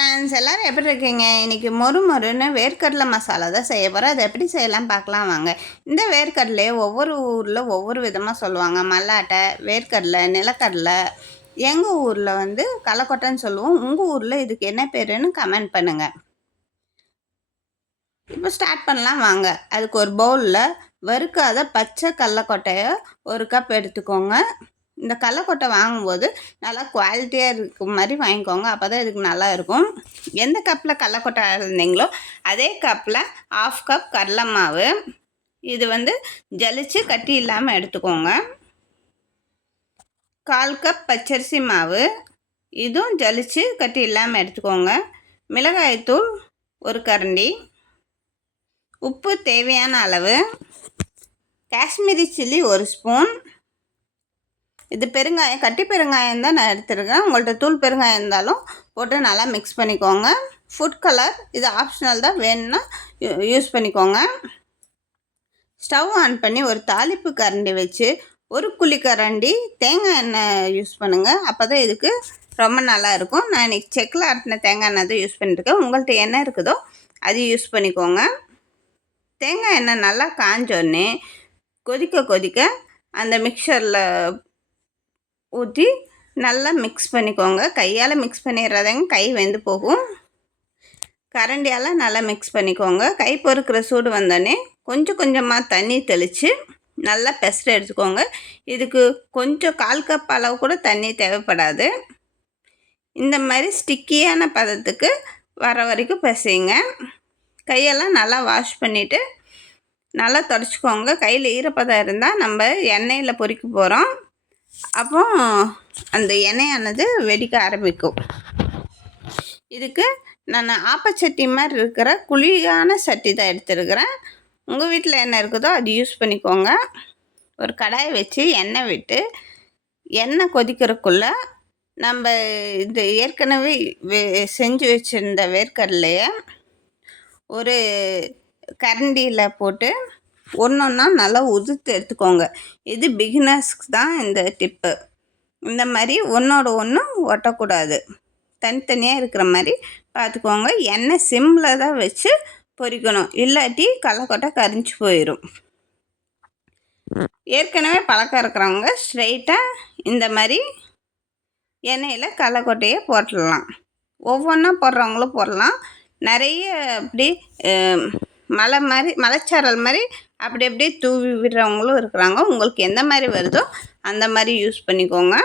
Friends எல்லோரும் எப்படி இருக்கீங்க? இன்றைக்கி மொறுன்னு வேர்க்கடலை மசாலா தான் செய்ய போகிறோம். அதை எப்படி செய்யலாம் பார்க்கலாம் வாங்க. இந்த வேர்க்கடலையை ஒவ்வொரு ஊரில் ஒவ்வொரு விதமாக சொல்லுவாங்க. மல்லாட்டை, வேர்க்கடலை, நிலக்கடலை. எங்கள் ஊரில் கல்லக்கொட்டைன்னு சொல்லுவோம். உங்கள் ஊரில் இதுக்கு என்ன பேருன்னு கமெண்ட் பண்ணுங்கள். இப்போ ஸ்டார்ட் பண்ணலாம் வாங்க. அதுக்கு ஒரு பவுலில் வறுக்காத பச்சை கடலக்கொட்டையை 1 கப் எடுத்துக்கோங்க. இந்த கடலக்கொட்டை வாங்கும்போது நல்லா குவாலிட்டியாக இருக்க மாதிரி வாங்கிக்கோங்க. அப்போ தான் இதுக்கு நல்லா இருக்கும். எந்த கப்பில் கடலக்கொட்டை இருந்தீங்களோ அதே கப்பில் 1/2 கப் கடலை மாவு. இது ஜலிச்சு கட்டி இல்லாமல் எடுத்துக்கோங்க. 1/4 கப் பச்சரிசி மாவு. இதுவும் ஜலிச்சு கட்டி இல்லாமல் எடுத்துக்கோங்க. மிளகாய்த்தூள் 1 கரண்டி. உப்பு தேவையான அளவு. Kashmiri chilli 1 spoon. இது பெருங்காயம், கட்டி பெருங்காயம் தான் நான் எடுத்துருக்கேன். உங்கள்கிட்ட தூள் பெருங்காயம் இருந்தாலும் போட்டு நல்லா மிக்ஸ் பண்ணிக்கோங்க. ஃபுட் கலர் இது ஆப்ஷனல் தான், வேணும்னா யூஸ் பண்ணிக்கோங்க. ஸ்டவ் ஆன் பண்ணி ஒரு தாளிப்பு கரண்டி வச்சு 1 குழிக்கரண்டி தேங்காய் எண்ணெய் யூஸ் பண்ணுங்கள். அப்போ தான் இதுக்கு ரொம்ப நல்லா இருக்கும். நான் இன்றைக்கி செக்கில் ஆட்டின தேங்காய் எண்ணெய் தான் யூஸ் பண்ணிட்டுருக்கேன். உங்கள்கிட்ட என்ன இருக்குதோ அது யூஸ் பண்ணிக்கோங்க. தேங்காய் எண்ணெய் நல்லா காஞ்சோடனே கொதிக்க அந்த மிக்சரில் ஊற்றி நல்லா மிக்ஸ் பண்ணிக்கோங்க. கையால் மிக்ஸ் பண்ணிடுறதாங்க, கை வெந்து போகும். கரண்டியால் நல்லா மிக்ஸ் பண்ணிக்கோங்க. கை பொறுக்கிற சூடு வந்தோடனே கொஞ்சமாக தண்ணி தெளித்து நல்லா பெசரி எடுத்துக்கோங்க. இதுக்கு கொஞ்சம் 1/4 கப் அளவு கூட தண்ணி தேவைப்படாது. இந்த மாதிரி ஸ்டிக்கியான பதத்துக்கு வர வரைக்கும் பிசையுங்க. கையெல்லாம் நல்லா வாஷ் பண்ணிவிட்டு நல்லா தொடச்சிக்கோங்க. கையில் ஈரப்பதம் இருந்தால் நம்ம எண்ணெயில் பொரிக்க போகிறோம். அப்போ அந்த எண்ணெயானது வெடிக்க ஆரம்பிக்கும். இதுக்கு நான் ஆப்பச்சட்டி மாதிரி இருக்கிற குழியான சட்டி தான் எடுத்துருக்கிறேன். உங்கள் வீட்டில் என்ன இருக்குதோ அது யூஸ் பண்ணிக்கோங்க. ஒரு கடாயை வச்சு எண்ணெய் விட்டு எண்ணெய் கொதிக்கிறதுக்குள்ளே நம்ம இந்த ஏற்கனவே செஞ்சு வச்சுருந்த வேர்க்கடலையை ஒரு கரண்டியில் போட்டு ஒன்றா நல்லா உதுத்து எடுத்துக்கோங்க. இது பிகினர்ஸ்க்கு தான் இந்த டிப்பு. இந்த மாதிரி ஒன்றோட ஒன்று ஒட்டக்கூடாது, தனித்தனியாக இருக்கிற மாதிரி பார்த்துக்கோங்க. எண்ணெய் சிம்மில் தான் வச்சு பொரிக்கணும், இல்லாட்டி கடலக்கொட்டை கரிஞ்சு போயிடும். ஏற்கனவே பழக்கம் இருக்கிறவங்க ஸ்ட்ரெயிட்டாக இந்த மாதிரி எண்ணெயில் கடலக்கொட்டையை போட்டுடலாம். ஒவ்வொன்றா போடுறவங்களும் போடலாம். நிறைய அப்படி மலைச்சாரல் மாதிரி அப்படி தூவி விடுறவங்களும் இருக்கிறாங்க. உங்களுக்கு எந்த மாதிரி வருதோ அந்த மாதிரி யூஸ் பண்ணிக்கோங்க.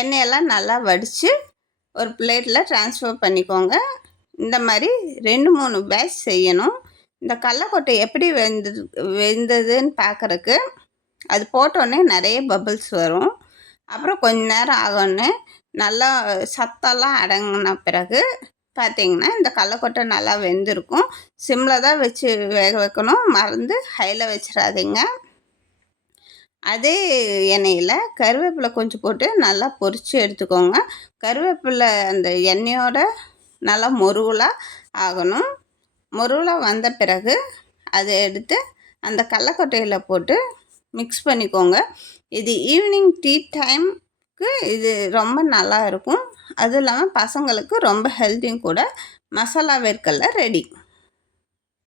எண்ணெயெல்லாம் நல்லா வடித்து ஒரு பிளேட்டில் ட்ரான்ஸ்ஃபர் பண்ணிக்கோங்க. இந்த மாதிரி 2-3 பேட்ச் செய்யணும். இந்த கடலக்கொட்டை எப்படி வெந்ததுன்னு பார்க்குறக்கு அது போட்டோடனே நிறைய பபிள்ஸ் வரும். அப்புறம் கொஞ்ச நேரம் ஆகணுன்னு நல்லா சத்தெல்லாம் அடங்கின பிறகு பார்த்திங்கன்னா இந்த கடலக்கொட்டை நல்லா வெந்திருக்கும். சிம்மில் தான் வச்சு வேக வைக்கணும், மறந்து ஹையில் வச்சிடாதீங்க. அதே எண்ணெயில் கருவேப்பிலை கொஞ்சம் போட்டு நல்லா பொரித்து எடுத்துக்கோங்க. கருவேப்பிலை அந்த எண்ணெயோட நல்லா முருவலாக ஆகணும். முருவலாக வந்த பிறகு அதை எடுத்து அந்த கடலக்கொட்டையில் போட்டு மிக்ஸ் பண்ணிக்கோங்க. இது ஈவினிங் டீ டைம்க்கு இது ரொம்ப நல்லா இருக்கும். அதுவும் இல்லாமல் பசங்களுக்கு ரொம்ப ஹெல்த்தியும் கூட. மசாலா வேர்க்கடலை ரெடி.